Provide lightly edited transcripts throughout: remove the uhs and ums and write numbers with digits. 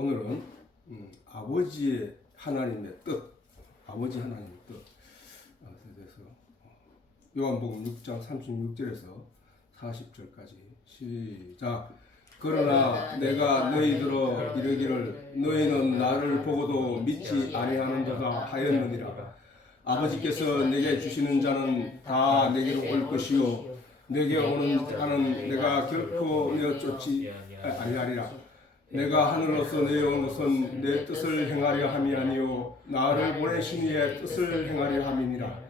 오늘은 아버지의 하나님의 뜻, 아버지 하나님의 뜻에 대해서 요한복음 6장 36절에서 40절까지 시작. 그러나 내가 너희들어 이르기를 너희는 나를 보고도 믿지 아니하는도다 하였느니라. 아버지께서 내게 주시는 자는 다 내게로 올 것이요 내게 오는 자는 내가 결코 내어 쫓지 아니하리라. 내가 하늘로서 내려온 것은 내 뜻을 행하려 함이 아니요 나를 보내신 이의 뜻을 행하려 함이니라.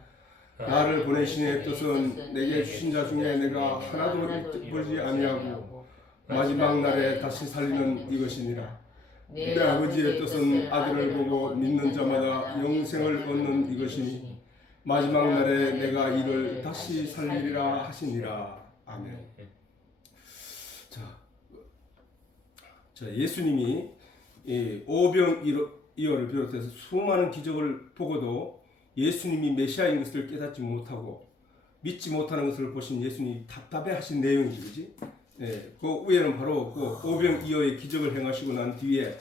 나를 보내신 이의 뜻은 내게 주신 자 중에 내가 하나도 잃지 아니하고 마지막 날에 다시 살리는 이것이니라. 내 아버지의 뜻은 아들을 보고 믿는 자마다 영생을 얻는 이것이니 마지막 날에 내가 이를 다시 살리리라 하시니라. 아멘. 자, 예수님이 오병이어를 비롯해서 수많은 기적을 보고도 예수님이 메시아인 것을 깨닫지 못하고 믿지 못하는 것을 보신 예수님이 답답해 하신 내용이지, 그지? 네, 그 위에는 바로 그 오병이어의 기적을 행하시고 난 뒤에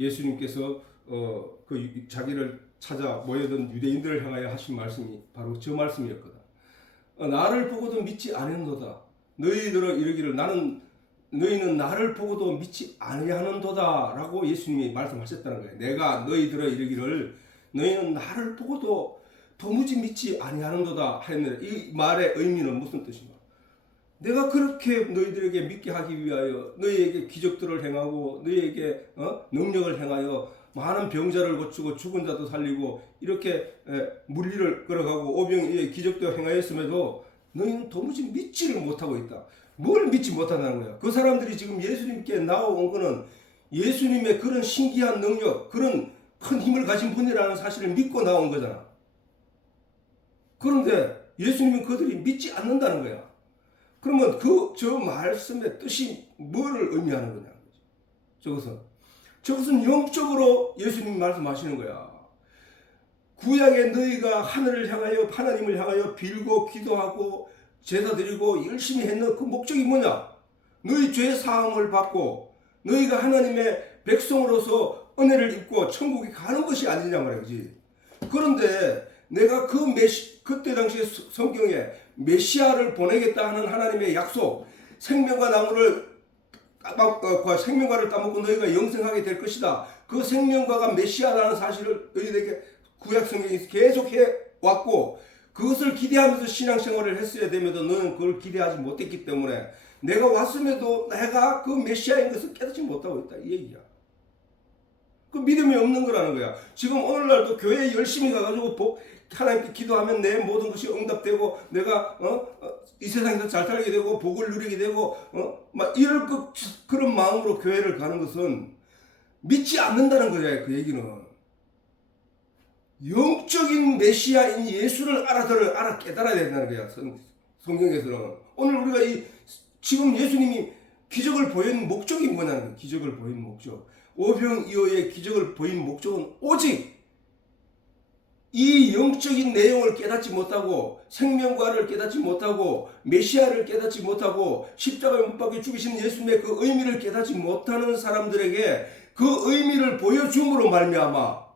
예수님께서 그 자기를 찾아 모여든 유대인들을 향하여 하신 말씀이 바로 저 말씀이었거든. 나를 보고도 믿지 않는도다. 너희들은 이르기를 너희는 나를 보고도 믿지 아니하는도다 라고 예수님이 말씀하셨다는 거예요. 내가 너희들은 이르기를 너희는 나를 보고도 도무지 믿지 아니하는도다 하였는데 이 말의 의미는 무슨 뜻인가? 내가 그렇게 너희들에게 믿게 하기 위하여 너희에게 기적들을 행하고 너희에게 능력을 행하여 많은 병자를 고치고 죽은 자도 살리고 이렇게 물리를 끌어가고 오병이어의 기적도 행하였음에도 너희는 도무지 믿지를 못하고 있다. 뭘 믿지 못한다는 거야? 그 사람들이 지금 예수님께 나온 거는 예수님의 그런 신기한 능력, 그런 큰 힘을 가진 분이라는 사실을 믿고 나온 거잖아. 그런데 예수님은 그들이 믿지 않는다는 거야. 그러면 저 말씀의 뜻이 뭐를 의미하는 거냐? 저것은 영적으로 예수님이 말씀하시는 거야. 구약에 너희가 하늘을 향하여 하나님을 향하여 빌고 기도하고 제사 드리고 열심히 했는 그 목적이 뭐냐? 너희 죄 사함을 받고 너희가 하나님의 백성으로서 은혜를 입고 천국에 가는 것이 아니냐 말이지. 그런데 내가 그때 당시에 성경에 메시아를 보내겠다 하는 하나님의 약속, 생명과 나무를 생명과를 따먹고 너희가 영생하게 될 것이다. 그 생명과가 메시아라는 사실을 너희에게 구약 성경에서 계속 해왔고 그것을 기대하면서 신앙생활을 했어야 되면서 너는 그걸 기대하지 못했기 때문에 내가 왔음에도 내가 그 메시아인 것을 깨닫지 못하고 있다 이 얘기야. 그 믿음이 없는 거라는 거야. 지금 오늘날도 교회에 열심히 가가지고 하나님께 기도하면 내 모든 것이 응답되고 내가 이 세상에서 잘 살게 되고 복을 누리게 되고 막 이럴 그런 마음으로 교회를 가는 것은 믿지 않는다는 거야. 그 얘기는 영적인 메시아인 예수를 알아 깨달아야 된다는 거야. 성경에서는 오늘 우리가 지금 예수님이 기적을 보인 목적이 뭐냐는 거야. 기적을 보인 목적, 오병이어의 기적을 보인 목적은 오직 이 영적인 내용을 깨닫지 못하고 생명과를 깨닫지 못하고 메시아를 깨닫지 못하고 십자가에 못 박혀 죽으신 예수님의 그 의미를 깨닫지 못하는 사람들에게 그 의미를 보여줌으로 말미암아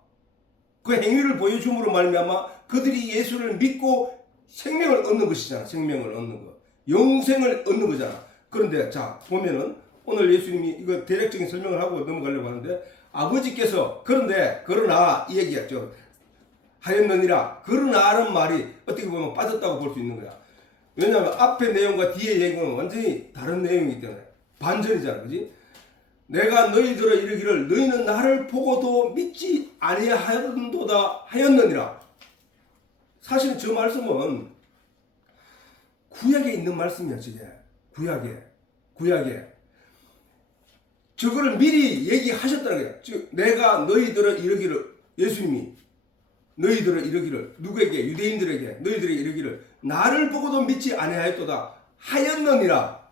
그 행위를 보여줌으로 말미암아 그들이 예수를 믿고 생명을 얻는 것이잖아. 생명을 얻는 것, 영생을 얻는 거잖아. 그런데 자 보면은 오늘 예수님이 이거 대략적인 설명을 하고 넘어가려고 하는데 아버지께서 그러나 이 얘기였죠. 하였느니라. 그러나라는 말이 어떻게 보면 빠졌다고 볼 수 있는 거야. 왜냐하면 앞의 내용과 뒤의 내용은 완전히 다른 내용이기 때문에 반전이잖아, 그지? 내가 너희들어 이르기를 너희는 나를 보고도 믿지 아니하였도다 하였느니라. 사실 저 말씀은 구약에 있는 말씀이야. 저게 구약에 저거를 미리 얘기하셨다는 거야. 즉 내가 너희들어 이르기를 예수님이 너희들은 이르기를 누구에게? 유대인들에게 너희들이 이르기를 나를 보고도 믿지 아니하였도다 하였느니라.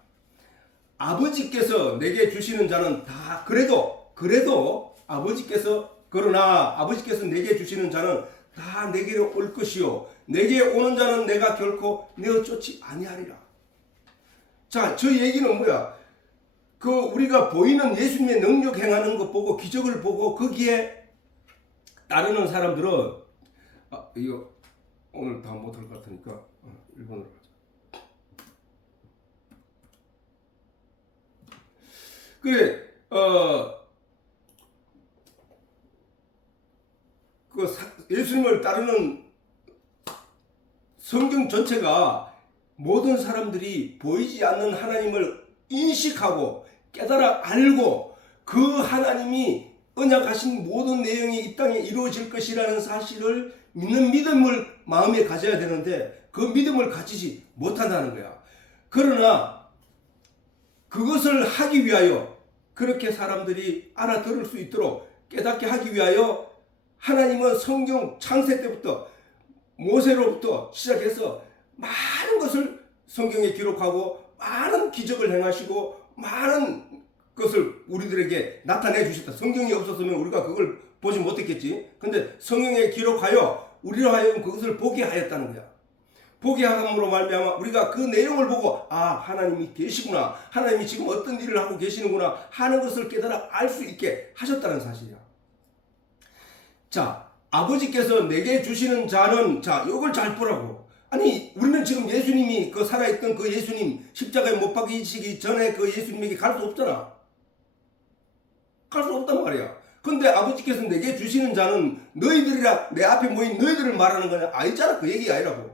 아버지께서 내게 주시는 자는 다 그래도 그러나 아버지께서 내게 주시는 자는 다 내게로 올 것이요 내게 오는 자는 내가 결코 내어 쫓지 아니하리라. 자, 저 얘기는 뭐야? 그 우리가 보이는 예수님의 능력 행하는 것 보고 기적을 보고 거기에 따르는 사람들은 이거 오늘 다 못할 것 같으니까 일본어로 하자. 그래 예수님을 따르는 성경 전체가 모든 사람들이 보이지 않는 하나님을 인식하고 깨달아 알고 그 하나님이 언약하신 모든 내용이 이 땅에 이루어질 것이라는 사실을 믿는 믿음을 마음에 가져야 되는데 그 믿음을 가지지 못한다는 거야. 그러나 그것을 하기 위하여 그렇게 사람들이 알아들을 수 있도록 깨닫게 하기 위하여 하나님은 성경 창세 때부터 모세로부터 시작해서 많은 것을 성경에 기록하고 많은 기적을 행하시고 많은 것을 우리들에게 나타내 주셨다. 성경이 없었으면 우리가 그걸 보지 못했겠지. 근데 성경에 기록하여 우리로 하여금 그것을 보게 하였다는 거야. 보게 함으로 말미암아 우리가 그 내용을 보고 하나님이 계시구나, 하나님이 지금 어떤 일을 하고 계시는구나 하는 것을 깨달아 알 수 있게 하셨다는 사실이야. 자, 아버지께서 내게 주시는 자는, 자, 이걸 잘 보라고. 아니, 우리는 지금 예수님이 그 살아있던 그 예수님 십자가에 못 박히시기 전에 그 예수님에게 갈 수 없잖아. 갈 수 없단 말이야. 근데 아버지께서 내게 주시는 자는 너희들이라, 내 앞에 모인 너희들을 말하는 거냐? 아니잖아. 그 얘기 아니라고.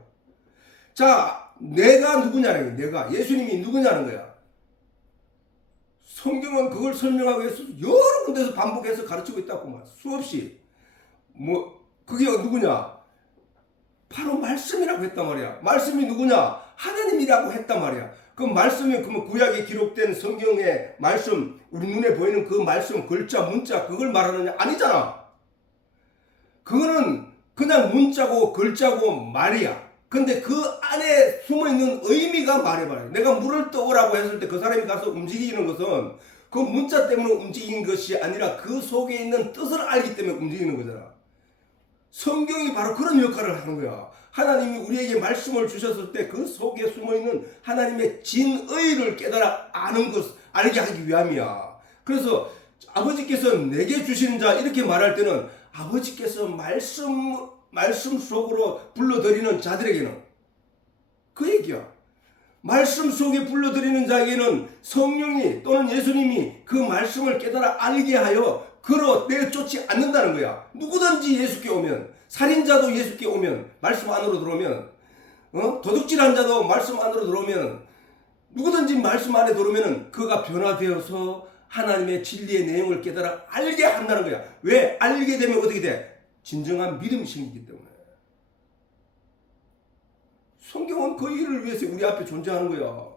자, 내가 누구냐는 거야. 내가 예수님이 누구냐는 거야. 성경은 그걸 설명하기 위해서 여러 군데서 반복해서 가르치고 있다고 말. 수없이. 그게 누구냐? 바로 말씀이라고 했단 말이야. 말씀이 누구냐? 하나님이라고 했단 말이야. 그 말씀이 그러면 구약에 기록된 성경의 말씀, 우리 눈에 보이는 그 말씀, 글자, 문자, 그걸 말하느냐? 아니잖아. 그거는 그냥 문자고 글자고 말이야. 근데 그 안에 숨어있는 의미가 말해봐요. 내가 물을 떠오라고 했을 때 그 사람이 가서 움직이는 것은 그 문자 때문에 움직이는 것이 아니라 그 속에 있는 뜻을 알기 때문에 움직이는 거잖아. 성경이 바로 그런 역할을 하는 거야. 하나님이 우리에게 말씀을 주셨을 때 그 속에 숨어있는 하나님의 진의를 깨달아 아는 것, 알게 하기 위함이야. 그래서 아버지께서 내게 주시는 자 이렇게 말할 때는 아버지께서 말씀 속으로 불러들이는 자들에게는 그 얘기야. 말씀 속에 불러들이는 자에게는 성령이 또는 예수님이 그 말씀을 깨달아 알게 하여 그로 내쫓지 않는다는 거야. 누구든지 예수께 오면, 살인자도 예수께 오면, 말씀 안으로 들어오면, 도둑질한 자도 말씀 안으로 들어오면, 누구든지 말씀 안에 들어오면 그가 변화되어서 하나님의 진리의 내용을 깨달아 알게 한다는 거야. 왜? 알게 되면 어떻게 돼? 진정한 믿음이 생기기 때문에. 성경은 그 일을 위해서 우리 앞에 존재하는 거야.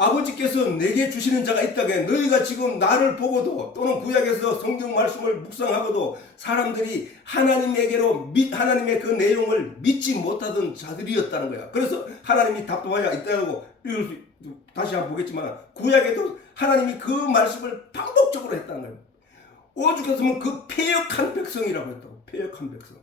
아버지께서 내게 주시는 자가 있다게 너희가 지금 나를 보고도 또는 구약에서 성경 말씀을 묵상하고도 사람들이 하나님에게로 하나님의 그 내용을 믿지 못하던 자들이었다는 거야. 그래서 하나님이 답답하여 있다고 다시 한번 보겠지만 구약에도 하나님이 그 말씀을 반복적으로 했다는 거예요. 오죽했으면 그 패역한 백성이라고 했다고. 패역한 백성.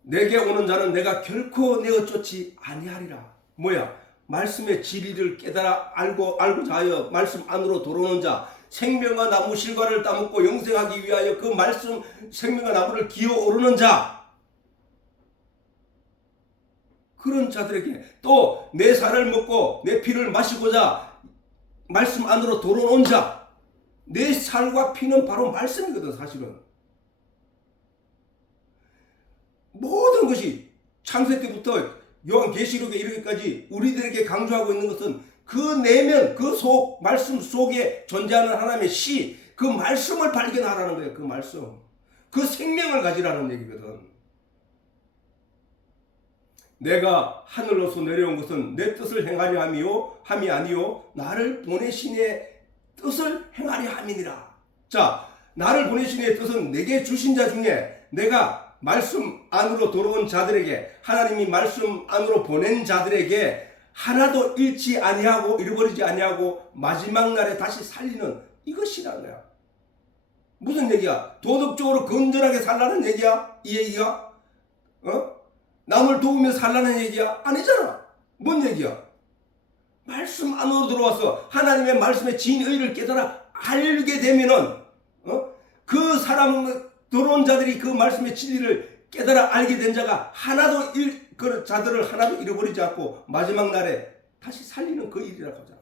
내게 오는 자는 내가 결코 내어 쫓지 아니하리라. 뭐야? 말씀의 진리를 깨달아 알고자 하여 말씀 안으로 들어오는 자, 생명과 나무 실과를 따먹고 영생하기 위하여 그 말씀 생명과 나무를 기어오르는 자, 그런 자들에게 또 내 살을 먹고 내 피를 마시고자 말씀 안으로 들어오는 자, 내 살과 피는 바로 말씀이거든. 사실은 모든 것이 창세 때부터 요한계시록에 이르기까지 우리들에게 강조하고 있는 것은 그 내면, 그 속, 말씀 속에 존재하는 하나님의 시, 그 말씀을 발견하라는 거예요. 그 말씀. 그 생명을 가지라는 얘기거든. 내가 하늘로서 내려온 것은 내 뜻을 행하려 함이 아니요 나를 보내신 이의 뜻을 행하려 함이니라. 자, 나를 보내신 이의 뜻은 내게 주신 자 중에 내가 말씀 안으로 들어온 자들에게, 하나님이 말씀 안으로 보낸 자들에게 하나도 잃지 아니하고 잃어버리지 아니하고 마지막 날에 다시 살리는 이것이라는 거야. 무슨 얘기야? 도덕적으로 건전하게 살라는 얘기야? 이 얘기가? 남을 도우며 살라는 얘기야? 아니잖아. 뭔 얘기야? 말씀 안으로 들어와서 하나님의 말씀의 진의를 깨달아 알게 되면은 그 사람 들어온 자들이 그 말씀의 진리를 깨달아 알게 된 자가 그 자들을 하나도 잃어버리지 않고 마지막 날에 다시 살리는 그 일이라고 하잖아.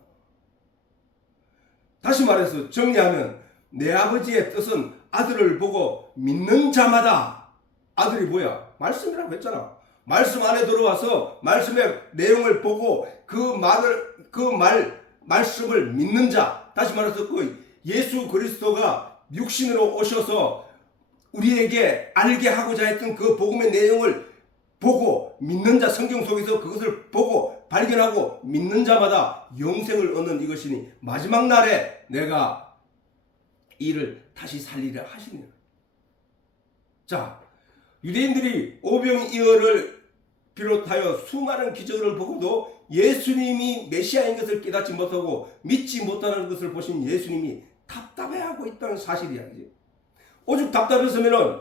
다시 말해서 정리하면 내 아버지의 뜻은 아들을 보고 믿는 자마다, 아들이 뭐야? 말씀이라고 했잖아. 말씀 안에 들어와서 말씀의 내용을 보고 말씀을 믿는 자, 다시 말해서 그 예수 그리스도가 육신으로 오셔서 우리에게 알게 하고자 했던 그 복음의 내용을 보고 믿는 자, 성경 속에서 그것을 보고 발견하고 믿는 자마다 영생을 얻는 이것이니 마지막 날에 내가 이를 다시 살리려 하시느니라. 자, 유대인들이 오병이어를 비롯하여 수많은 기적을 보고도 예수님이 메시아인 것을 깨닫지 못하고 믿지 못하는 것을 보신 예수님이 답답해하고 있다는 사실이야. 오죽 답답했으면은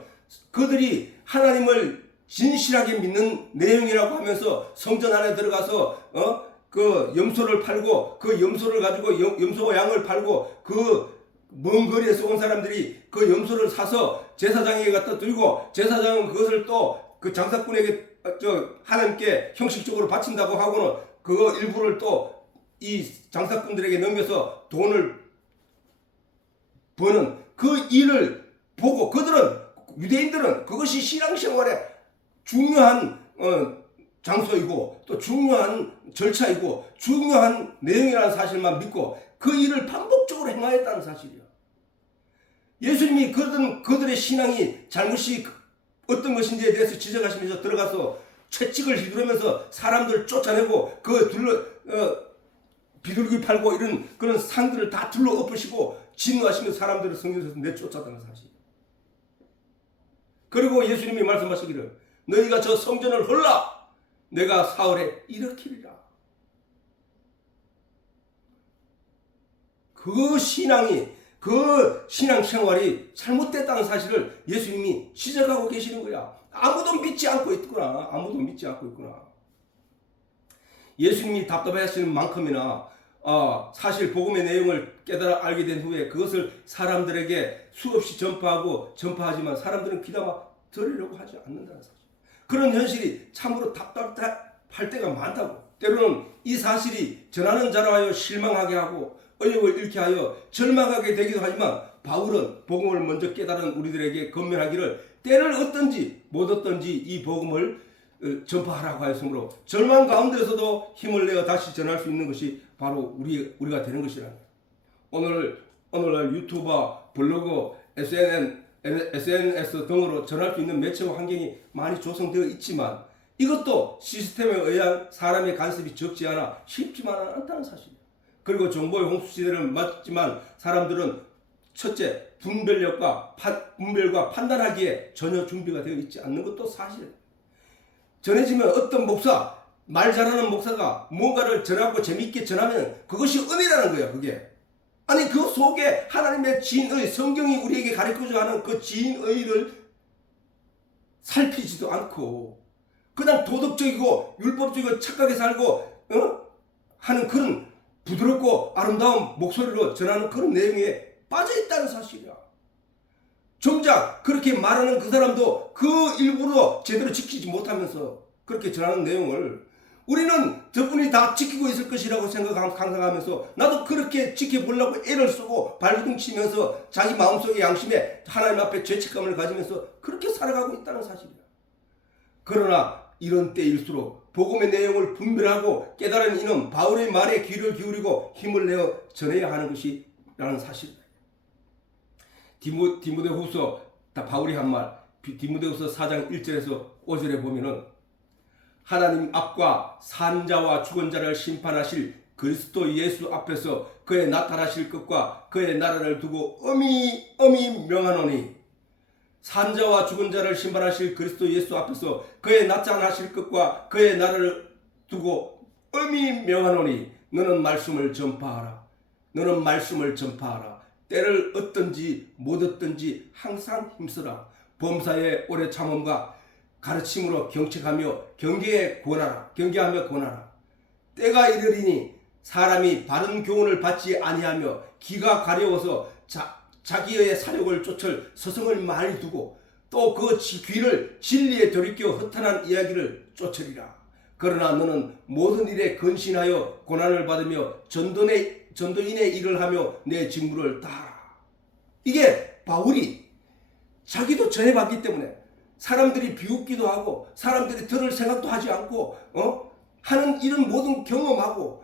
그들이 하나님을 진실하게 믿는 내용이라고 하면서 성전 안에 들어가서 그 염소를 팔고 그 염소를 가지고 염소와 양을 팔고 그 먼 거리에서 온 사람들이 그 염소를 사서 제사장에게 갖다 드리고 제사장은 그것을 또 그 장사꾼에게 하나님께 형식적으로 바친다고 하고는 그거 일부를 또 이 장사꾼들에게 넘겨서 돈을 버는 그 일을 보고 그들은, 유대인들은 그것이 신앙생활의 중요한 장소이고 또 중요한 절차이고 중요한 내용이라는 사실만 믿고 그 일을 반복적으로 행하였다는 사실이야. 예수님이 그들의 신앙이 잘못이 어떤 것인지에 대해서 지적하시면서 들어가서 채찍을 휘두르면서 사람들을 쫓아내고 비둘기 팔고 이런 그런 상들을 다 둘러 엎으시고 진노하시면서 사람들을 성경에서 내쫓았다는 사실. 그리고 예수님이 말씀하시기를 너희가 저 성전을 헐라 내가 사흘에 일으키리라. 그 신앙생활이 잘못됐다는 사실을 예수님이 지적하고 계시는 거야. 아무도 믿지 않고 있구나. 예수님이 답답해하시는 만큼이나 사실 복음의 내용을 깨달아 알게 된 후에 그것을 사람들에게 수없이 전파하지만 사람들은 귀담아 들으려고 하지 않는다는 사실. 그런 현실이 참으로 답답할 때가 많다고. 때로는 이 사실이 전하는 자로 하여 실망하게 하고 의욕을 잃게 하여 절망하게 되기도 하지만 바울은 복음을 먼저 깨달은 우리들에게 권면하기를 때를 얻든지 못 얻든지 이 복음을 전파하라고 하였으므로 절망 가운데서도 힘을 내어 다시 전할 수 있는 것이 바로 우리가 되는 것이라. 오늘날 유튜버, 블로그, SNS 등으로 전할 수 있는 매체와 환경이 많이 조성되어 있지만 이것도 시스템에 의한 사람의 간섭이 적지 않아 쉽지만은 않다는 사실이에요. 그리고 정보의 홍수시대를 맞지만 사람들은 첫째 분별과 판단하기에 전혀 준비가 되어 있지 않는 것도 사실이에요. 전해지면 어떤 말 잘하는 목사가 뭔가를 전하고 재미있게 전하면 그것이 은혜라는 거야. 그게 아니 그 속에 하나님의 진의, 성경이 우리에게 가르쳐주고 하는 그 진의를 살피지도 않고 그냥 도덕적이고 율법적이고 착하게 살고 하는 그런 부드럽고 아름다운 목소리로 전하는 그런 내용에 빠져있다는 사실이야. 정작 그렇게 말하는 그 사람도 그 일부러 제대로 지키지 못하면서 그렇게 전하는 내용을 우리는 저분이 다 지키고 있을 것이라고 강상하면서 나도 그렇게 지켜보려고 애를 쓰고 발버둥 치면서 자기 마음속의 양심에 하나님 앞에 죄책감을 가지면서 그렇게 살아가고 있다는 사실이야. 그러나 이런 때일수록 복음의 내용을 분별하고 깨달은 이는 바울의 말에 귀를 기울이고 힘을 내어 전해야 하는 것이라는 사실이다. 디모데후서 바울이 한 말, 디모데후서 4장 1절에서 5절에 보면은 하나님 앞과 산자와 죽은 자를 심판하실 그리스도 예수 앞에서 그의 나타나실 것과 그의 나라를 두고 엄히 명하노니 산자와 죽은 자를 심판하실 그리스도 예수 앞에서 그의 나타나실 것과 그의 나라를 두고 엄히 명하노니 너는 말씀을 전파하라. 때를 얻든지 못 얻든지 항상 힘쓰라. 범사의 오래 참음과 가르침으로 경책하며 경계하며 권하라. 때가 이르리니 사람이 바른 교훈을 받지 아니하며 귀가 가려워서 자기의 사욕을 쫓을 서성을 많이 두고 또 그 귀를 진리에 돌이켜 허탄한 이야기를 쫓으리라. 그러나 너는 모든 일에 근신하여 고난을 받으며 전도인의 일을 하며 내 직무를 다하라. 이게 바울이 자기도 전해봤기 때문에 사람들이 비웃기도 하고 사람들이 들을 생각도 하지 않고 하는 이런 모든 경험하고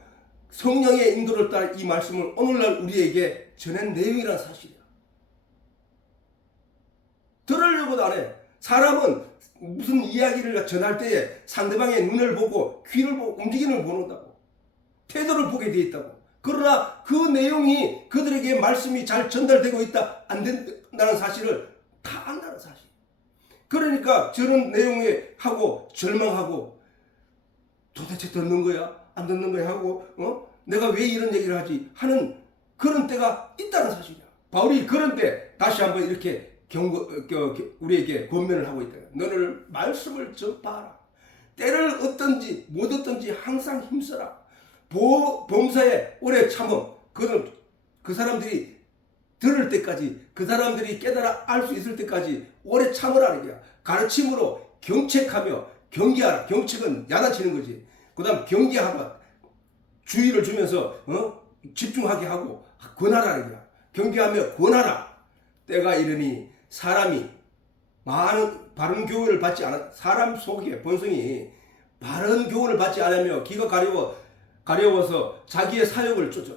성령의 인도를 따라 이 말씀을 오늘날 우리에게 전한 내용이라는 사실이야. 들으려고도 안 해. 사람은 무슨 이야기를 전할 때에 상대방의 눈을 보고 귀를 보고 움직임을 보는다고. 태도를 보게 돼 있다고. 그러나 그 내용이 그들에게 말씀이 잘 전달되고 있다 안 된다는 사실을 다 안다는 사실. 그러니까 저런 내용에 하고 절망하고 도대체 듣는 거야? 안 듣는 거야? 하고 내가 왜 이런 얘기를 하지? 하는 그런 때가 있다는 사실이야. 바울이 그런 때 다시 한번 이렇게 우리에게 권면을 하고 있다. 너를 말씀을 전파하라. 때를 얻든지 못 얻든지 항상 힘써라. 범사에 오래 참음. 그 사람들이 들을 때까지, 그 사람들이 깨달아 알 수 있을 때까지 오래 참으라는 거야. 가르침으로 경책하며 경계하라. 경책은 야단치는 거지. 그 다음 경계하라. 주의를 주면서 집중하게 하고 권하라는 거야. 경계하며 권하라. 때가 이르니 사람이 많은 바른 교훈을 받지 않아, 사람 속에 본성이 바른 교훈을 받지 않으며 귀가 가려워서 자기의 사욕을 쫓아,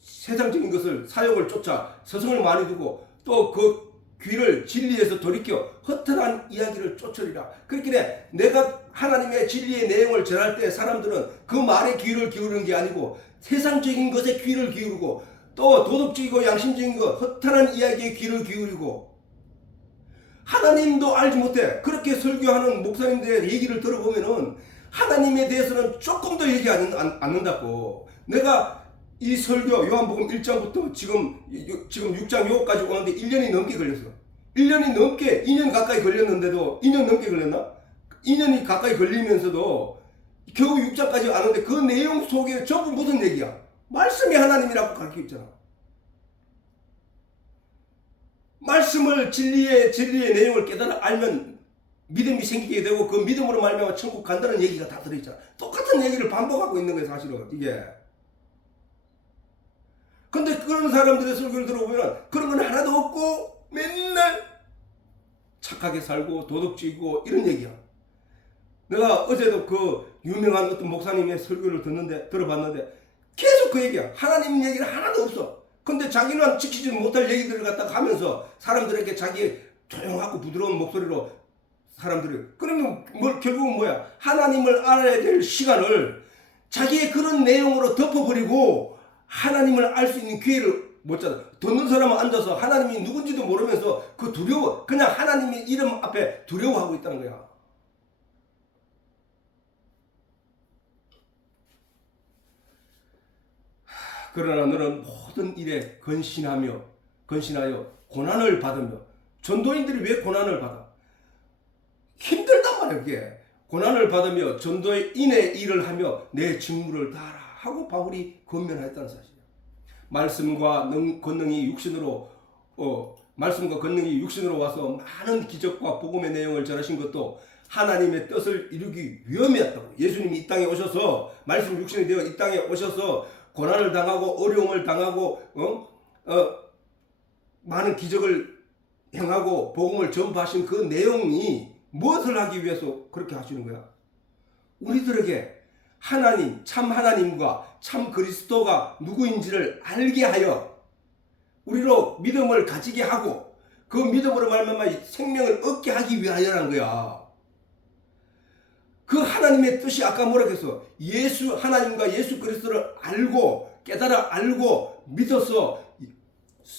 세상적인 것을 사욕을 쫓아 서성을 많이 두고 또 그 귀를 진리에서 돌이켜 허탄한 이야기를 쫓으리라. 그렇게 내가 하나님의 진리의 내용을 전할 때 사람들은 그 말에 귀를 기울이는 게 아니고 세상적인 것에 귀를 기울이고 또 도덕적이고 양심적인 것 허탄한 이야기에 귀를 기울이고 하나님도 알지 못해. 그렇게 설교하는 목사님들의 얘기를 들어보면은 하나님에 대해서는 조금도 얘기 않는다고. 내가 이 설교 요한복음 1장부터 지금 6장 요까지 오는데 1년이 넘게 걸렸어. 1년이 넘게 2년 가까이 걸렸는데도 2년 넘게 걸렸나? 2년이 가까이 걸리면서도 겨우 6장까지 아는데 그 내용 속에 전부 무슨 얘기야? 말씀이 하나님이라고 가르쳐 있잖아. 말씀을 진리의 내용을 깨달아 알면 믿음이 생기게 되고 그 믿음으로 말미암아 천국 간다는 얘기가 다 들어있잖아. 똑같은 얘기를 반복하고 있는 거예요, 사실은 이게. 근데 그런 사람들의 설교를 들어보면 그런 건 하나도 없고 맨날 착하게 살고 도덕적이고 이런 얘기야. 내가 어제도 그 유명한 어떤 목사님의 설교를 들어봤는데 계속 그 얘기야. 하나님 얘기는 하나도 없어. 근데 자기는 지키지 못할 얘기들을 갖다가 하면서 사람들에게 자기 조용하고 부드러운 목소리로 사람들이, 그러면 결국은 뭐야? 하나님을 알아야 될 시간을 자기의 그런 내용으로 덮어버리고 하나님을 알 수 있는 기회를 못 잡아. 듣는 사람은 앉아서 하나님이 누군지도 모르면서 그 두려워, 그냥 하나님의 이름 앞에 두려워하고 있다는 거야. 그러나 너는 모든 일에 근신하여 고난을 받으며. 전도인들이 왜 고난을 받아? 힘들단 말이야 그게. 고난을 받으며 전도인의 일을 하며 내 직무를 다하라 하고 바울이 권면하였다는 사실이야. 말씀과 권능이 육신으로 와서 많은 기적과 복음의 내용을 전하신 것도 하나님의 뜻을 이루기 위함이었다고. 예수님이 이 땅에 오셔서 말씀 육신이 되어 이 땅에 오셔서 고난을 당하고 어려움을 당하고 많은 기적을 행하고 복음을 전파하신 그 내용이 무엇을 하기 위해서 그렇게 하시는 거야? 우리들에게 참 하나님과 참 그리스도가 누구인지를 알게 하여 우리로 믿음을 가지게 하고 그 믿음으로 말미암아 생명을 얻게 하기 위하여라는 거야. 그 하나님의 뜻이 아까 뭐라고 했어? 하나님과 예수 그리스도를 알고 깨달아 알고 믿어서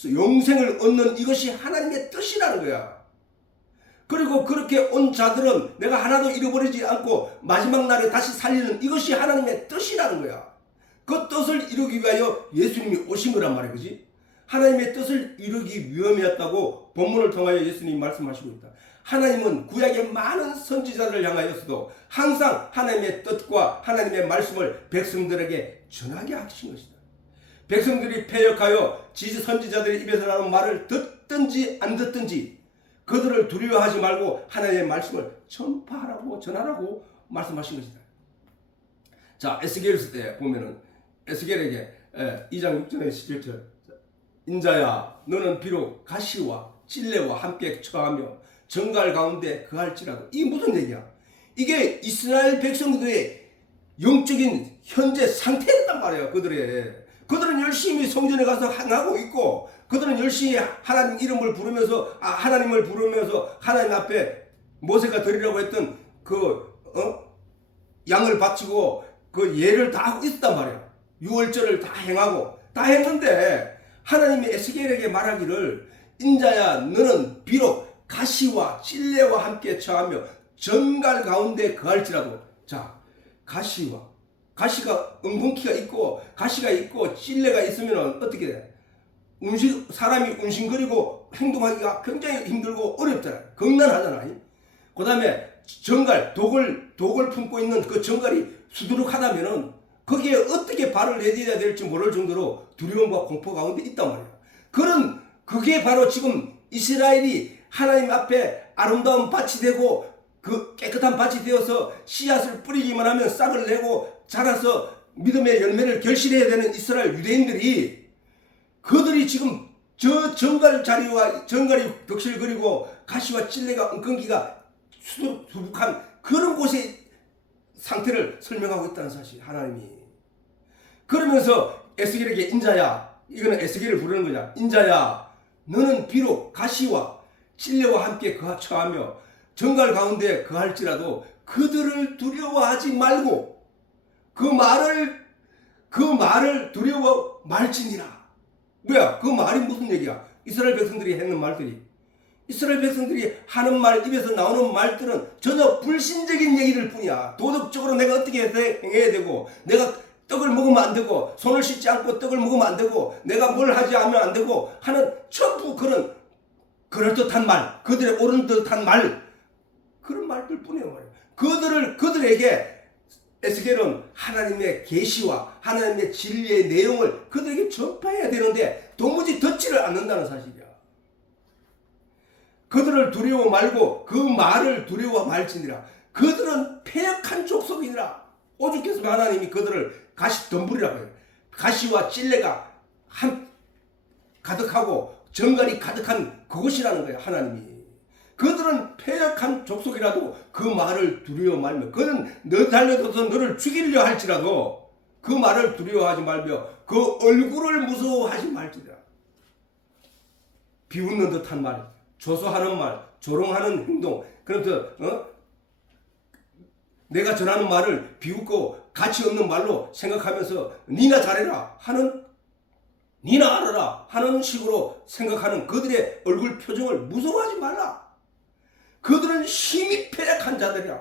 영생을 얻는 이것이 하나님의 뜻이라는 거야. 그리고 그렇게 온 자들은 내가 하나도 잃어버리지 않고 마지막 날에 다시 살리는 이것이 하나님의 뜻이라는 거야. 그 뜻을 이루기 위하여 예수님이 오신 거란 말이야. 그지? 하나님의 뜻을 이루기 위함이었다고 본문을 통하여 예수님이 말씀하시고 있다. 하나님은 구약의 많은 선지자들을 향하여서도 항상 하나님의 뜻과 하나님의 말씀을 백성들에게 전하게 하신 것이다. 백성들이 패역하여 선지자들의 입에서 나오는 말을 듣든지 안 듣든지 그들을 두려워하지 말고 하나님의 말씀을 전파하라고 전하라고 말씀하신 것이다. 자, 에스겔서 때 보면은 에스겔에게 2장 6절에 17절 인자야 너는 비록 가시와 찔레와 함께 처하며 정갈 가운데 거할지라도 이게 무슨 얘기야? 이게 이스라엘 백성들의 영적인 현재 상태였단 말이에요. 그들은 열심히 성전에 가서 하고 있고 그들은 열심히 하나님 이름을 부르면서 하나님을 부르면서 하나님 앞에 모세가 드리라고 했던 양을 바치고 그 예를 다 하고 있었단 말이야. 유월절을 다 행하고 다 했는데 하나님이 에스겔에게 말하기를 인자야 너는 비록 가시와 찔레와 함께 처하며 정갈 가운데 거할지라도 자 가시가 엉겅퀴가 있고 가시가 있고 찔레가 있으면 어떻게 돼? 사람이 운신거리고 행동하기가 굉장히 힘들고 어렵잖아. 겁난하잖아. 그 다음에 정갈 독을 품고 있는 그 정갈이 수두룩하다면은 거기에 어떻게 발을 내딛어야 될지 모를 정도로 두려움과 공포 가운데 있단 말이야. 그게 바로 지금 이스라엘이 하나님 앞에 아름다운 밭이 되고 그 깨끗한 밭이 되어서 씨앗을 뿌리기만 하면 싹을 내고 자라서 믿음의 열매를 결실해야 되는 이스라엘 유대인들이 그들이 지금 저 정갈이 격실거리고 가시와 찔레가 엉겅퀴가 수북한 그런 곳의 상태를 설명하고 있다는 사실 하나님이. 그러면서 에스겔에게 인자야 이거는 에스겔을 부르는 거냐. 인자야 너는 비록 가시와 찔레와 함께 처하며 정갈 가운데 거할지라도 그들을 두려워하지 말고 그 말을 두려워 말지니라. 뭐야? 그 말이 무슨 얘기야? 이스라엘 백성들이 했는 말들이. 이스라엘 백성들이 하는 말, 입에서 나오는 말들은 전혀 불신적인 얘기들 뿐이야. 도덕적으로 내가 어떻게 행해야 되고, 내가 떡을 먹으면 안 되고, 손을 씻지 않고 떡을 먹으면 안 되고, 내가 뭘 하지 않으면 안 되고 하는 전부 그런 그럴듯한 말, 그들의 옳은 듯한 말, 그런 말들 뿐이에요. 말이에요. 그들에게 에스겔은 하나님의 계시와 하나님의 진리의 내용을 그들에게 전파해야 되는데 도무지 듣지를 않는다는 사실이야. 그들을 두려워 말고 그 말을 두려워 말지니라. 그들은 패역한 족속이니라. 오죽했으면 하나님이 그들을 가시덤불이라고 해요. 가시와 찔레가 가득하고 정갈이 가득한 그것이라는 거예요. 하나님이. 그들은 패역한 족속이라도 그 말을 두려워 말며 그는 너 달려들어서 너를 죽이려 할지라도 그 말을 두려워하지 말며 그 얼굴을 무서워하지 말지라. 비웃는 듯한 말, 조소하는 말, 조롱하는 행동, 그래서 내가 전하는 말을 비웃고 가치 없는 말로 생각하면서 니나 잘해라 하는, 니나 알아라 하는 식으로 생각하는 그들의 얼굴 표정을 무서워하지 말라. 그들은 힘이 패역한 자들이야.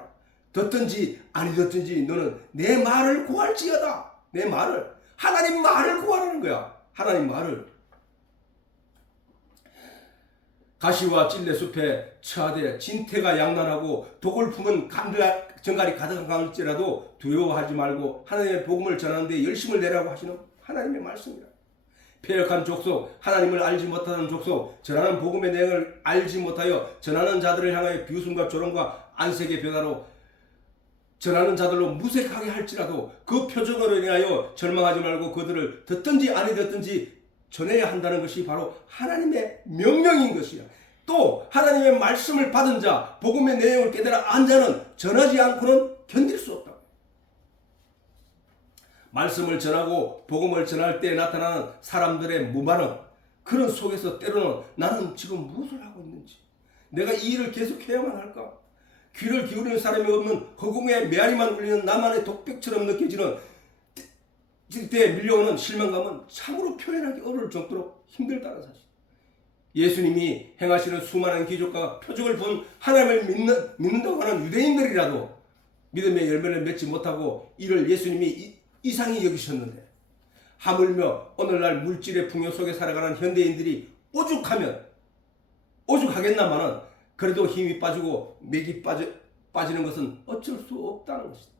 듣든지 아니 듣든지 너는 내 말을 구할지어다. 내 말을, 하나님 말을 구하라는 거야. 하나님 말을. 가시와 찔레 숲에 처하되 진태가 양난하고 독을 품은 정갈이 가득한 가운데라도 두려워하지 말고 하나님의 복음을 전하는 데 열심을 내라고 하시는 하나님의 말씀이다. 패역한 족속, 하나님을 알지 못하는 족속, 전하는 복음의 내용을 알지 못하여 전하는 자들을 향하여 비웃음과 조롱과 안색의 변화로 전하는 자들로 무색하게 할지라도 그 표정으로 인하여 절망하지 말고 그들을 듣든지 아니 듣든지 전해야 한다는 것이 바로 하나님의 명령인 것이야. 또 하나님의 말씀을 받은 자, 복음의 내용을 깨달아 안 자는 전하지 않고는 견딜 수 없다. 말씀을 전하고 복음을 전할 때 나타나는 사람들의 무반응, 그런 속에서 때로는 나는 지금 무엇을 하고 있는지, 내가 이 일을 계속해야만 할까? 귀를 기울이는 사람이 없는 허공에 메아리만 울리는 나만의 독백처럼 느껴지는 때에 밀려오는 실망감은 참으로 표현하기 어려울 정도로 힘들다는 사실. 예수님이 행하시는 수많은 기적과 표적을 본 하나님을 믿는다고 하는 유대인들이라도 믿음의 열매를 맺지 못하고 이를 예수님이 이상히 여기셨는데, 하물며 오늘날 물질의 풍요 속에 살아가는 현대인들이 오죽하겠나마는 그래도 힘이 빠지고 맥이 빠지는 것은 어쩔 수 없다는 것이다.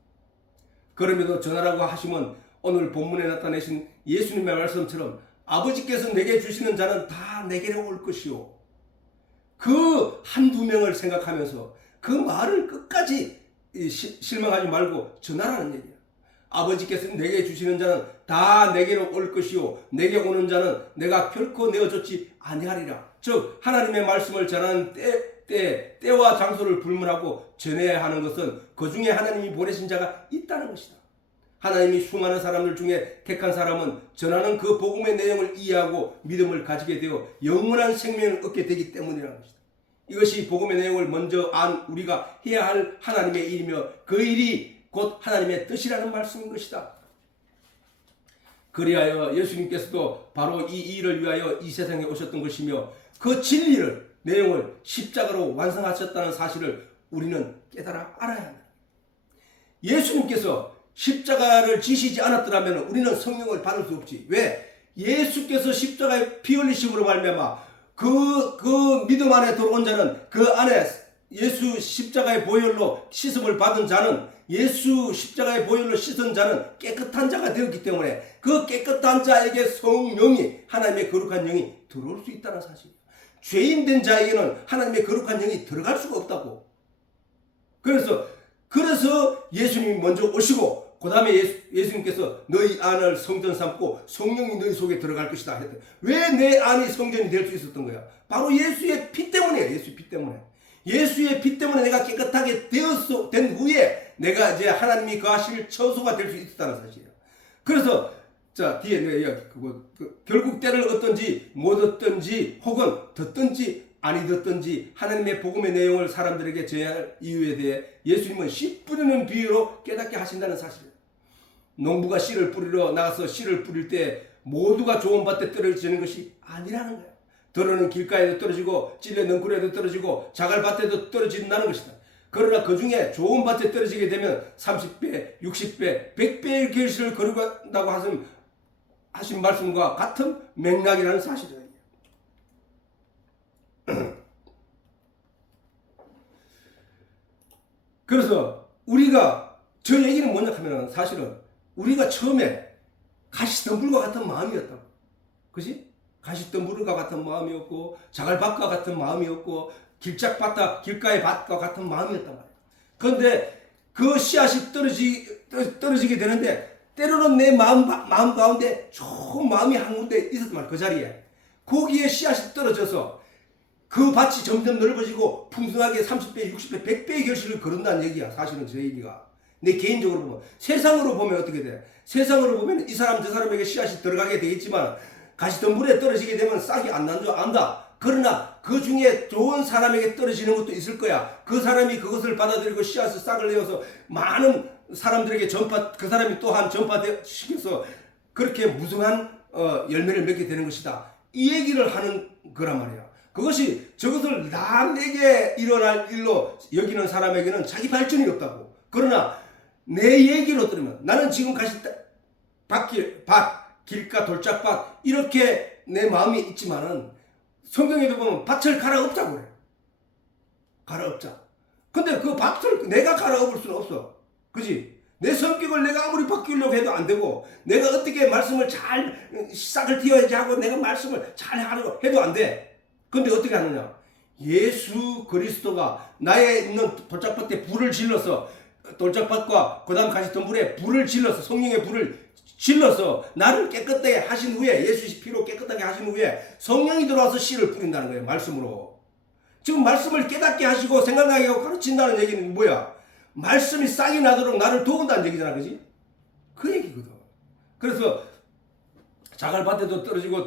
그럼에도 전하라고 하시면 오늘 본문에 나타내신 예수님의 말씀처럼 아버지께서 내게 주시는 자는 다 내게로 올 것이요. 그 한두 명을 생각하면서 그 말을 끝까지 실망하지 말고 전하라는 얘기야. 아버지께서 내게 주시는 자는 다 내게로 올 것이요. 내게 오는 자는 내가 결코 내어줬지 아니하리라. 즉 하나님의 말씀을 전하는 때와 장소를 불문하고 전해야 하는 것은 그 중에 하나님이 보내신 자가 있다는 것이다. 하나님이 수많은 사람들 중에 택한 사람은 전하는 그 복음의 내용을 이해하고 믿음을 가지게 되어 영원한 생명을 얻게 되기 때문이라는 것이다. 이것이 복음의 내용을 먼저 안 우리가 해야 할 하나님의 일이며 그 일이 곧 하나님의 뜻이라는 말씀인 것이다. 그리하여 예수님께서도 바로 이 일을 위하여 이 세상에 오셨던 것이며 그 진리를 내용을 십자가로 완성하셨다는 사실을 우리는 깨달아 알아야 한다. 예수님께서 십자가를 지시지 않았더라면 우리는 성령을 받을 수 없지. 왜? 예수께서 십자가에 피 흘리심으로 말미암아 그 믿음 안에 들어온 자는 그 안에 예수 십자가의 보혈로 씻음을 받은 자는 예수 십자가의 보혈로 씻은 자는 깨끗한 자가 되었기 때문에 그 깨끗한 자에게 성령이 하나님의 거룩한 영이 들어올 수 있다는 사실이에요. 죄인 된 자에게는 하나님의 거룩한 영이 들어갈 수가 없다고. 그래서 예수님이 먼저 오시고 그 다음에 예수님께서 너희 안을 성전 삼고 성령이 너희 속에 들어갈 것이다 했대. 왜 내 안이 성전이 될 수 있었던 거야? 바로 예수의 피 때문이에요. 예수의 피 때문에. 예수의 피 때문에 내가 깨끗하게 된 후에 내가 이제 하나님이 거하실 처소가 될 수 있었다는 사실이에요. 그래서 자 뒤에 내가 결국 때를 얻든지 못 얻든지 혹은 듣든지 아니 듣든지 하나님의 복음의 내용을 사람들에게 전할 이유에 대해 예수님은 씨 뿌리는 비유로 깨닫게 하신다는 사실이에요. 농부가 씨를 뿌리러 나가서 씨를 뿌릴 때 모두가 좋은 밭에 떨어지는 것이 아니라는 거예요. 더러는 길가에도 떨어지고 찔레 넝쿨에도 떨어지고 자갈밭에도 떨어진다는 것이다. 그러나 그 중에 좋은 밭에 떨어지게 되면 30배, 60배, 100배의 결실을 거둔다고 하신 말씀과 같은 맥락이라는 사실이에요. 그래서 우리가 저 얘기는 뭐냐 하면 사실은 우리가 처음에 가시덤불과 같은 마음이었다고. 그지? 가시덤불과 같은 마음이었고 자갈밭과 같은 마음이었고 길가의 밭과 같은 마음이었단 말이에요. 그런데 그 씨앗이 떨어지게 되는데 때로는 내 마음 가운데 좋은 마음이 한 군데 있었단 말이에요. 그 자리에. 거기에 씨앗이 떨어져서 그 밭이 점점 넓어지고 풍성하게 30배, 60배, 100배의 결실을 거둔다는 얘기야. 사실은 저 얘기가. 내 개인적으로 보면. 세상으로 보면 어떻게 돼? 세상으로 보면 이 사람 저 사람에게 씨앗이 들어가게 되겠지만 가시덤불에 떨어지게 되면 싹이 안 난 줄 안다. 그러나 그 중에 좋은 사람에게 떨어지는 것도 있을 거야. 그 사람이 그것을 받아들이고 씨앗을 싹을 내어서 많은 사람들에게 그 사람이 또한 전파시켜서 그렇게 무성한 열매를 맺게 되는 것이다. 이 얘기를 하는 거란 말이야. 그것이 저것을 남에게 일어날 일로 여기는 사람에게는 자기 발전이 없다고. 그러나 내 얘기로 들으면 나는 지금 길가, 돌짝밭 이렇게 내 마음이 있지만은 성경에도 보면 밭을 갈아엎자고 그래. 갈아엎자. 근데 그 밭을 내가 갈아엎을 수는 없어. 그지? 내 성격을 내가 아무리 바꾸려고 해도 안 되고 내가 어떻게 말씀을 잘 싹을 틔워야지 하고 내가 말씀을 잘 하려고 해도 안 돼. 근데 어떻게 하느냐? 예수 그리스도가 나의 있는 돌짝밭에 불을 질러서 돌짝밭과 그 다음 가시덤불에 불을 질러서 성령의 불을 질러서 나를 깨끗하게 하신 후에 예수의 피로 깨끗하게 하신 후에 성령이 들어와서 씨를 뿌린다는 거예요. 말씀으로. 지금 말씀을 깨닫게 하시고 생각나게 하고 가르친다는 얘기는 뭐야? 말씀이 싹이 나도록 나를 도운다는 얘기잖아. 그지? 그 얘기거든. 그래서 자갈밭에도 떨어지고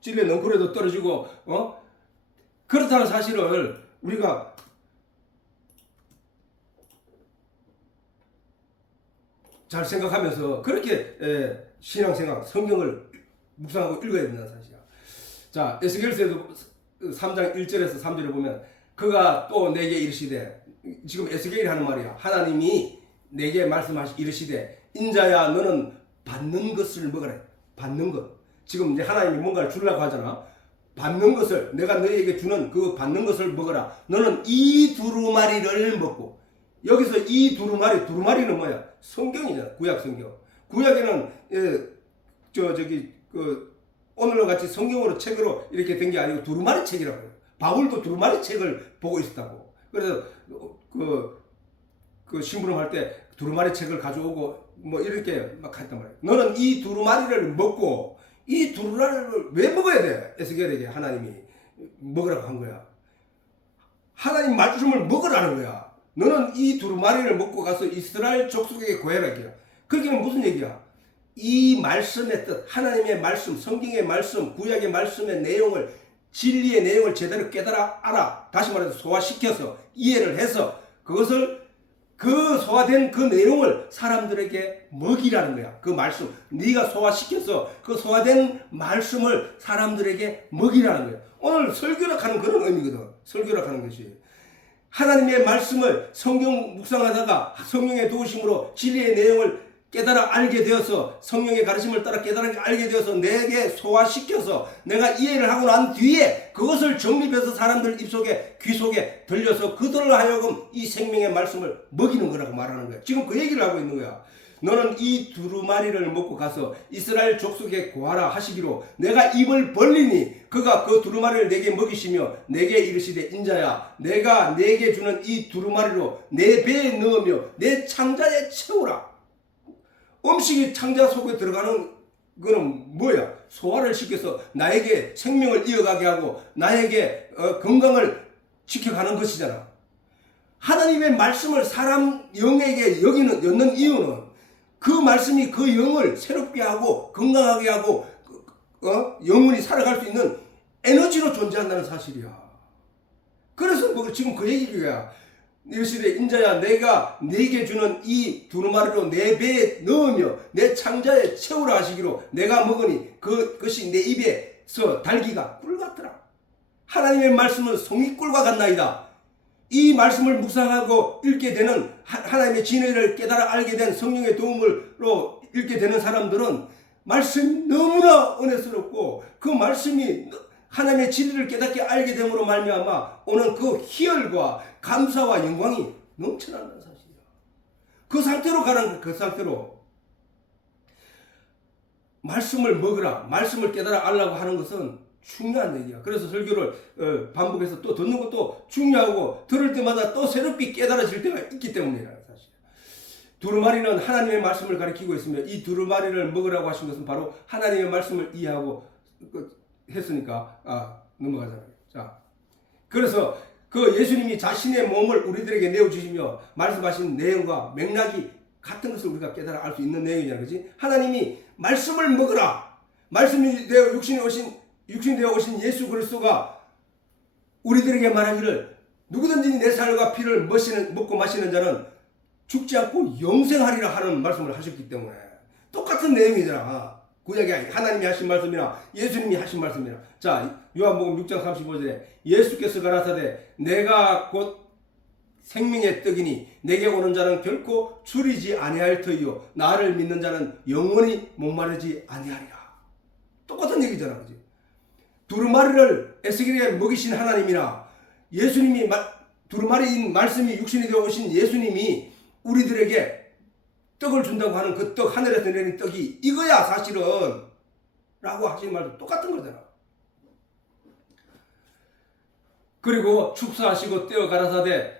찔레 넝쿨에도 떨어지고 그렇다는 사실을 우리가 잘 생각하면서 그렇게 신앙생활, 성경을 묵상하고 읽어야 된다는 사실이야. 자, 에스겔서에도 3장 1절에서 3절에 보면 그가 또 내게 이르시되, 지금 에스겔이 하는 말이야. 하나님이 내게 이르시되 인자야 너는 받는 것을 먹으라. 받는 것. 지금 이제 하나님이 뭔가를 주려고 하잖아. 받는 것을, 내가 너희에게 주는 그 받는 것을 먹어라. 너는 이 두루마리를 먹고. 여기서 이 두루마리는 뭐야? 성경이잖아. 구약 성경. 구약에는 오늘과 같이 성경으로 책으로 이렇게 된 게 아니고 두루마리 책이라고 해요. 바울도 두루마리 책을 보고 있었다고. 그래서 그 심부름할 때 두루마리 책을 가져오고 뭐 이렇게 막 했단 말이에요. 너는 이 두루마리를 먹고, 이 두루마리를 왜 먹어야 돼? 에스겔에게 하나님이 먹으라고 한 거야. 하나님 말씀을 먹으라는 거야. 너는 이 두루마리를 먹고 가서 이스라엘 족속에게 고해라. 그게 무슨 얘기야? 이 말씀의 뜻, 하나님의 말씀, 성경의 말씀, 구약의 말씀의 내용을, 진리의 내용을 제대로 깨달아 알아. 다시 말해서 소화시켜서 이해를 해서 그것을, 그 소화된 그 내용을 사람들에게 먹이라는 거야. 그 말씀, 네가 소화시켜서 그 소화된 말씀을 사람들에게 먹이라는 거야. 오늘 설교를 하는 그런 의미거든. 설교를 하는 것이. 하나님의 말씀을 성경 묵상하다가 성령의 도우심으로 진리의 내용을 깨달아 알게 되어서, 성령의 가르침을 따라 깨달아 알게 되어서 내게 소화시켜서 내가 이해를 하고 난 뒤에 그것을 정립해서 사람들 입속에, 귀 속에 들려서 그들을 하여금 이 생명의 말씀을 먹이는 거라고 말하는 거야. 지금 그 얘기를 하고 있는 거야. 너는 이 두루마리를 먹고 가서 이스라엘 족속에 고하라 하시기로 내가 입을 벌리니 그가 그 두루마리를 내게 먹이시며 내게 이르시되 인자야, 내가 내게 주는 이 두루마리로 내 배에 넣으며 내 창자에 채우라. 음식이 창자 속에 들어가는 거는 뭐야? 소화를 시켜서 나에게 생명을 이어가게 하고 나에게 건강을 지켜가는 것이잖아. 하나님의 말씀을 사람 영에게 였는 이유는 그 말씀이 그 영을 새롭게 하고 건강하게 하고 영혼이 살아갈 수 있는 에너지로 존재한다는 사실이야. 그래서 지금 그 얘기야. 이르시되 인자야, 내가 네게 주는 이 두루마리로 내 배에 넣으며 내 창자에 채우라 하시기로 내가 먹으니 그것이 내 입에서 달기가 꿀 같더라. 하나님의 말씀은 송이꿀과 같나이다. 이 말씀을 묵상하고 읽게 되는, 하나님의 진리를 깨달아 알게 된 성령의 도움으로 읽게 되는 사람들은 말씀이 너무나 은혜스럽고 그 말씀이 하나님의 진리를 깨닫게 알게 됨으로 말미암아 오는 그 희열과 감사와 영광이 넘쳐난다는 사실이야. 그 상태로 가는, 그 상태로 말씀을 먹으라, 말씀을 깨달아 알라고 하는 것은 중요한 얘기야. 그래서 설교를 반복해서 또 듣는 것도 중요하고 들을 때마다 또 새롭게 깨달아질 때가 있기 때문이라는 사실. 두루마리는 하나님의 말씀을 가리키고 있으며 이 두루마리를 먹으라고 하신 것은 바로 하나님의 말씀을 이해하고 했으니까 넘어가잖아요. 자, 그래서 그 예수님이 자신의 몸을 우리들에게 내어주시며 말씀하신 내용과 맥락이 같은 것을 우리가 깨달아 알 수 있는 내용이잖아요. 그렇지? 하나님이 말씀을 먹으라. 말씀이 되어 육신이 되어 오신 예수 그리스도가 우리들에게 말하기를 누구든지 내 살과 피를 먹고 마시는 자는 죽지 않고 영생하리라 하는 말씀을 하셨기 때문에 똑같은 내용이잖아. 구약이 하나님이 하신 말씀이나 예수님이 하신 말씀이나. 자, 요한복음 6장 35절에 예수께서 가라사대 내가 곧 생명의 떡이니 내게 오는 자는 결코 줄이지 아니할 터이요 나를 믿는 자는 영원히 목마르지 아니하리라. 똑같은 얘기잖아. 그지? 두루마리를 에스겔에게 먹이신 하나님이나 예수님이 두루마리인 말씀이 육신이 되어 오신 예수님이 우리들에게 떡을 준다고 하는 그 떡, 하늘에서 내린 떡이 이거야 사실은 라고 하신 말도 똑같은 거잖아. 그리고 축사하시고 떼어 가라사대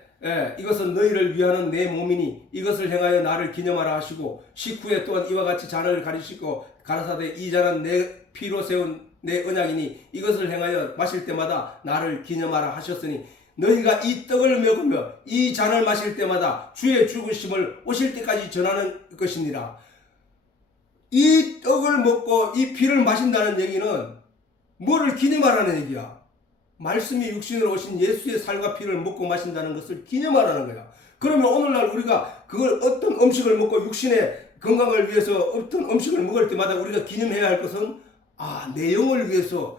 이것은 너희를 위하는 내 몸이니 이것을 행하여 나를 기념하라 하시고 식후에 또한 이와 같이 잔을 가리시고 가라사대 이 잔은 내 피로 세운 내 언약이니 이것을 행하여 마실 때마다 나를 기념하라 하셨으니 너희가 이 떡을 먹으며 이 잔을 마실 때마다 주의 죽으심을 오실 때까지 전하는 것이니라. 이 떡을 먹고 이 피를 마신다는 얘기는 뭐를 기념하라는 얘기야? 말씀이 육신으로 오신 예수의 살과 피를 먹고 마신다는 것을 기념하라는 거야. 그러면 오늘날 우리가 그걸 어떤 음식을 먹고 육신의 건강을 위해서 어떤 음식을 먹을 때마다 우리가 기념해야 할 것은 내용을 위해서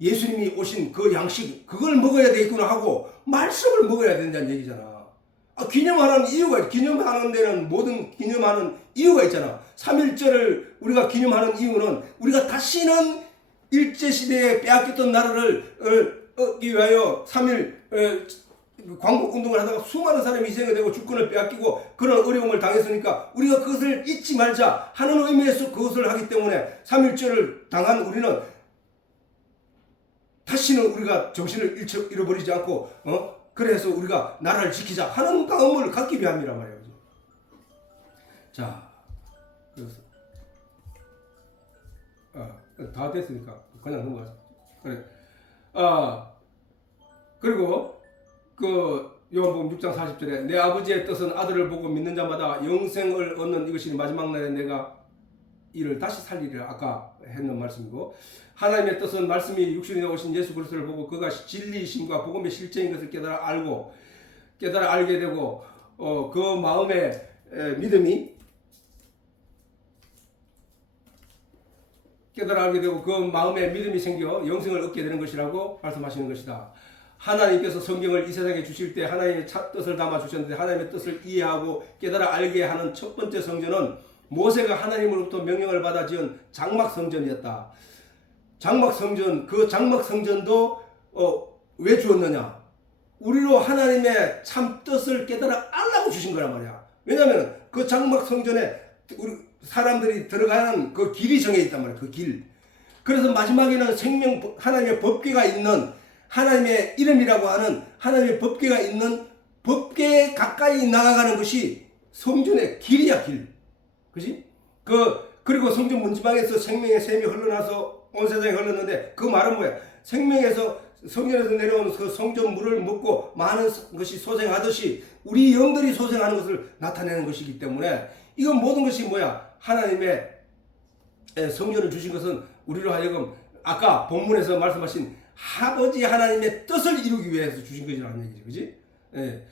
예수님이 오신 그 양식 그걸 먹어야 되겠구나 하고 말씀을 먹어야 된다는 얘기잖아. 기념하는 이유가 기념하는 데는 모든 기념하는 이유가 있잖아. 3.1절을 우리가 기념하는 이유는 우리가 다시는 일제시대에 빼앗겼던 나라를 얻기 위하여 3.1 광복운동을 하다가 수많은 사람이 희생이 되고 주권을 빼앗기고 그런 어려움을 당했으니까 우리가 그것을 잊지 말자 하는 의미에서 그것을 하기 때문에 3.1절을 당한 우리는 다시는 우리가 정신을 잃어버리지 않고 그래서 우리가 나라를 지키자 하는 마음을 갖기 위함이란 말이에요. 자, 그래서 다 됐으니까 그냥 넘어가자. 그래. 그리고 요한복음 6장 40절에 내 아버지의 뜻은 아들을 보고 믿는 자마다 영생을 얻는 이것이 마지막 날에 내가 이를 다시 살리리라 아까 했는 말씀이고, 하나님의 뜻은 말씀이 육신이 오신 예수 그리스도를 보고 그가 진리이심과 복음의 실제인 것을 깨달아 알게 되고 그 마음의 믿음이 깨달아 알게 되고 그 마음에 믿음이 생겨 영생을 얻게 되는 것이라고 말씀하시는 것이다. 하나님께서 성경을 이 세상에 주실 때 하나님의 뜻을 담아 주셨는데 하나님의 뜻을 이해하고 깨달아 알게 하는 첫 번째 성전은 모세가 하나님으로부터 명령을 받아 지은 장막 성전이었다. 장막 성전, 그 장막 성전도 왜 주었느냐? 우리로 하나님의 참 뜻을 깨달아 알라고 주신 거란 말이야. 왜냐하면 그 장막 성전에 우리 사람들이 들어가는 그 길이 정해 있단 말이야. 그 길. 그래서 마지막에는 생명 하나님의 법궤가 있는 하나님의 이름이라고 하는 하나님의 법궤가 있는 법궤에 가까이 나아가는 것이 성전의 길이야, 길. 그지? 그리고 성전 문지방에서 생명의 샘이 흘러나서 온 세상에 흘렀는데 그 말은 뭐야? 생명에서 성전에서 내려온 그 성전 물을 먹고 많은 것이 소생하듯이 우리 영들이 소생하는 것을 나타내는 것이기 때문에 이건 모든 것이 뭐야? 하나님의 성전을 주신 것은 우리로 하여금 아까 본문에서 말씀하신 아버지 하나님의 뜻을 이루기 위해서 주신 것이라는 얘기죠. 그지? 예.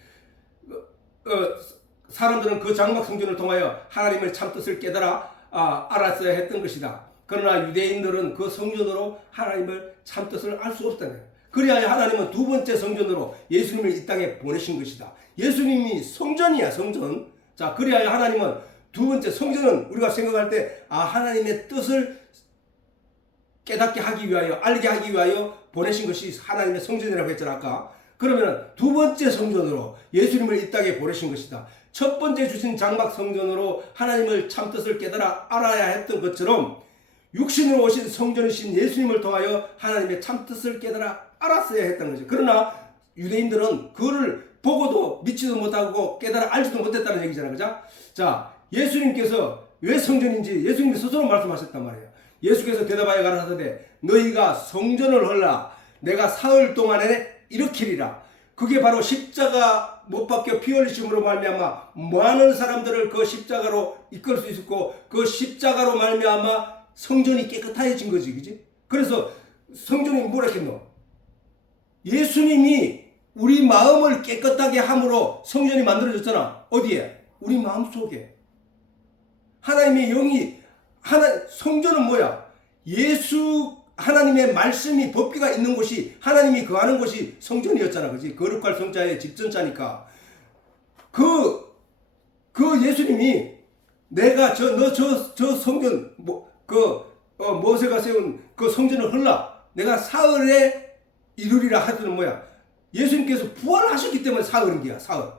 사람들은 그 장막 성전을 통하여 하나님의 참 뜻을 깨달아 알았어야 했던 것이다. 그러나 유대인들은 그 성전으로 하나님의 참 뜻을 알 수 없다는 거예요. 그리하여 하나님은 두 번째 성전으로 예수님을 이 땅에 보내신 것이다. 예수님이 성전이야, 성전. 자, 그리하여 하나님은 두 번째 성전은 우리가 생각할 때 하나님의 뜻을 깨닫게 하기 위하여 알게 하기 위하여 보내신 것이 하나님의 성전이라고 했잖아 아까. 그러면 두 번째 성전으로 예수님을 이 땅에 보내신 것이다. 첫 번째 주신 장막 성전으로 하나님을 참 뜻을 깨달아 알아야 했던 것처럼 육신으로 오신 성전이신 예수님을 통하여 하나님의 참 뜻을 깨달아 알았어야 했던 거죠. 그러나 유대인들은 그를 보고도 믿지도 못하고 깨달아 알지도 못했다는 얘기잖아요. 그죠? 자, 예수님께서 왜 성전인지 예수님이 스스로 말씀하셨단 말이에요. 예수께서 대답하여 가라사대 너희가 성전을 헐라 내가 사흘 동안에 일으키리라. 그게 바로 십자가 못 박혀 피 흘리심으로 말미암아 많은 사람들을 그 십자가로 이끌 수 있었고 그 십자가로 말미암아 성전이 깨끗해진 거지. 그지? 그래서 성전이 뭐라 했노? 예수님이 우리 마음을 깨끗하게 함으로 성전이 만들어졌잖아. 어디에? 우리 마음속에. 하나님의 영이 성전은 뭐야? 하나님의 말씀이 법궤가 있는 곳이 하나님이 거하는 곳이 성전이었잖아. 그지? 거룩할 성자의 직전자니까. 그 예수님이 내가 저 성전 모세가 세운 그 성전을 헐라 내가 사흘에 이루리라 하더니 뭐야? 예수님께서 부활하셨기 때문에 사흘인 거야. 사흘.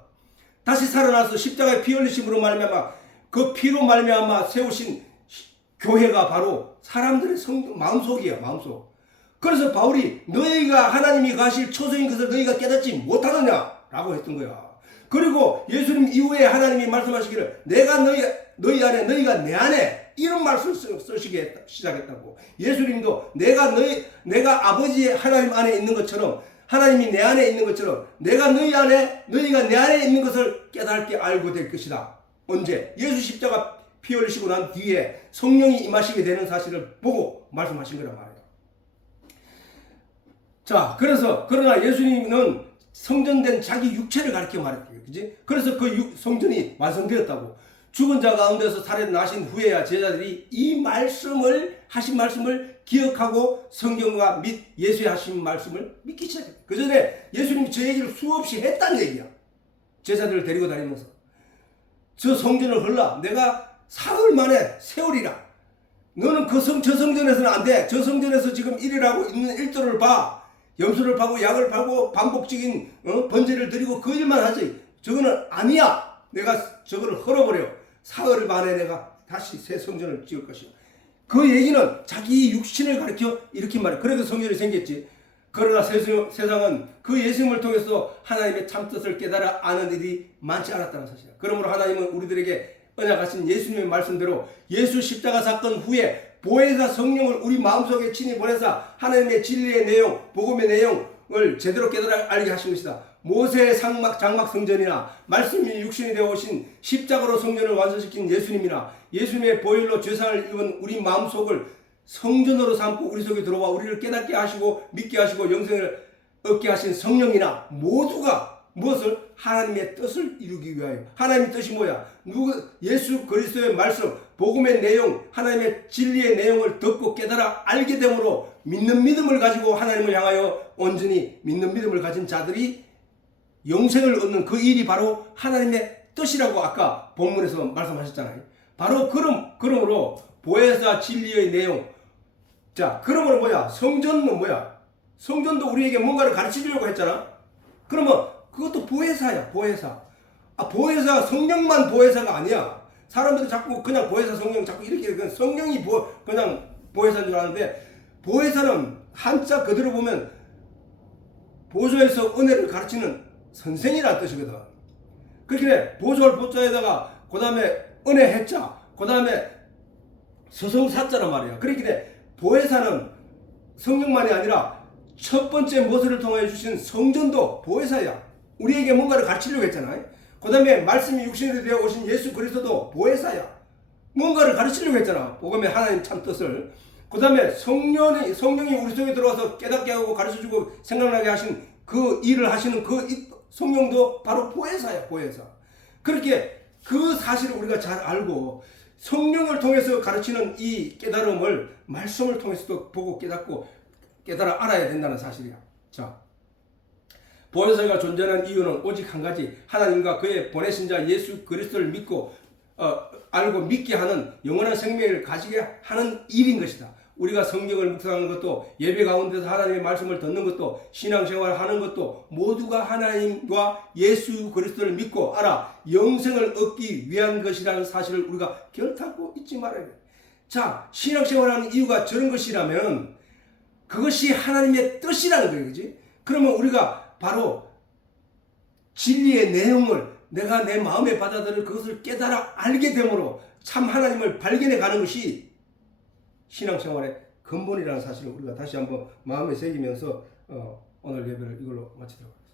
다시 살아나서 십자가에 피 흘리심으로 말미암아 그 피로 말미암아 세우신 교회가 바로 사람들의 마음속이야. 마음속. 그래서 바울이 너희가 하나님이 가실 초소인 것을 너희가 깨닫지 못하느냐 라고 했던 거야. 그리고 예수님 이후에 하나님이 말씀하시기를 내가 너희 안에 너희가 내 안에 이런 말씀을 쓰시기 시작했다고. 예수님도 내가 아버지 하나님 안에 있는 것처럼 하나님이 내 안에 있는 것처럼 내가 너희가 내 안에 있는 것을 깨닫게 알고 될 것이다. 언제? 예수 십자가 피 흘리시고 난 뒤에 성령이 임하시게 되는 사실을 보고 말씀하신 거란 말이에요. 자, 그러나 예수님은 성전된 자기 육체를 가리켜 말했대요. 그지? 그래서 그 성전이 완성되었다고. 죽은 자 가운데서 살아나신 후에야 제자들이 이 하신 말씀을 기억하고 성경과 예수의 하신 말씀을 믿기 시작했어요. 그 전에 예수님이 저 얘기를 수없이 했다는 얘기야. 제자들을 데리고 다니면서. 저 성전을 헐라 내가 사흘 만에 세우리라. 너는 저 성전에서는 안 돼. 저 성전에서 지금 일이라고 있는 일도를 봐. 염소를 파고 약을 파고 반복적인 번제를 드리고 그 일만 하지. 저거는 아니야. 내가 저거를 헐어버려. 사흘 만에 내가 다시 새 성전을 지을 것이야. 그 얘기는 자기 육신을 가리켜 이렇게 말해. 그래서 성전이 생겼지. 그러나 세상은 그 예수님을 통해서 하나님의 참뜻을 깨달아 아는 일이 많지 않았다는 사실이야. 그러므로 하나님은 우리들에게 언약하신 예수님의 말씀대로 예수 십자가 사건 후에 보혜사 성령을 우리 마음속에 친히 보내사 하나님의 진리의 내용, 복음의 내용을 제대로 깨달아 알게 하신 것이다. 모세의 장막 성전이나 말씀이 육신이 되어 오신 십자가로 성전을 완성시킨 예수님이나 예수님의 보혈로 죄사를 입은 우리 마음속을 성전으로 삼고 우리 속에 들어와 우리를 깨닫게 하시고 믿게 하시고 영생을 얻게 하신 성령이나 모두가 무엇을? 하나님의 뜻을 이루기 위하여. 하나님의 뜻이 뭐야? 예수 그리스도의 말씀, 복음의 내용, 하나님의 진리의 내용을 듣고 깨달아 알게 되므로 믿는 믿음을 가지고 하나님을 향하여 온전히 믿는 믿음을 가진 자들이 영생을 얻는 그 일이 바로 하나님의 뜻이라고 아까 본문에서 말씀하셨잖아요. 바로 그러므로 보혜사 진리의 내용. 자, 그러므로 뭐야? 성전은 뭐야? 성전도 우리에게 뭔가를 가르치려고 했잖아. 그러면 그것도 보혜사야. 보혜사. 보혜사 성령만 보혜사가 아니야. 사람들이 자꾸 그냥 보혜사 성령 자꾸 이렇게 성령이 그냥 보혜사인 줄 아는데, 보혜사는 한자 그대로 보면 보조에서 은혜를 가르치는 선생이라는 뜻이거든. 그렇게 보조할 보자에다가 그 다음에 은혜 해자, 그 다음에 서성사자란 말이야. 그렇게 보혜사는 성령만이 아니라 첫 번째 모세를 통하여 주신 성전도 보혜사야. 우리에게 뭔가를 가르치려고 했잖아요. 그 다음에 말씀이 육신이 되어 오신 예수 그리스도도 보혜사야. 뭔가를 가르치려고 했잖아. 복음의 하나님 참 뜻을. 그 다음에 성령이 우리 속에 들어와서 깨닫게 하고 가르쳐주고 생각나게 하신 그 일을 하시는 그 성령도 바로 보혜사야. 보혜사. 그렇게 그 사실을 우리가 잘 알고 성령을 통해서 가르치는 이 깨달음을 말씀을 통해서도 보고 깨닫고 깨달아 알아야 된다는 사실이야. 자, 보혜사가 존재하는 이유는 오직 한 가지, 하나님과 그의 보내신 자 예수 그리스도를 믿고 알고 믿게 하는 영원한 생명을 가지게 하는 일인 것이다. 우리가 성경을 묵상하는 것도, 예배 가운데서 하나님의 말씀을 듣는 것도, 신앙생활을 하는 것도 모두가 하나님과 예수 그리스도를 믿고 알아 영생을 얻기 위한 것이라는 사실을 우리가 결단코 잊지 말아야 돼. 자, 신앙생활하는 이유가 저런 것이라면 그것이 하나님의 뜻이라는 거예요. 그지? 그러면 우리가 바로 진리의 내용을 내가 내 마음에 받아들일 그것을 깨달아 알게 되므로 참 하나님을 발견해 가는 것이 신앙생활의 근본이라는 사실을 우리가 다시 한번 마음에 새기면서 오늘 예배를 이걸로 마치도록 하겠습니다.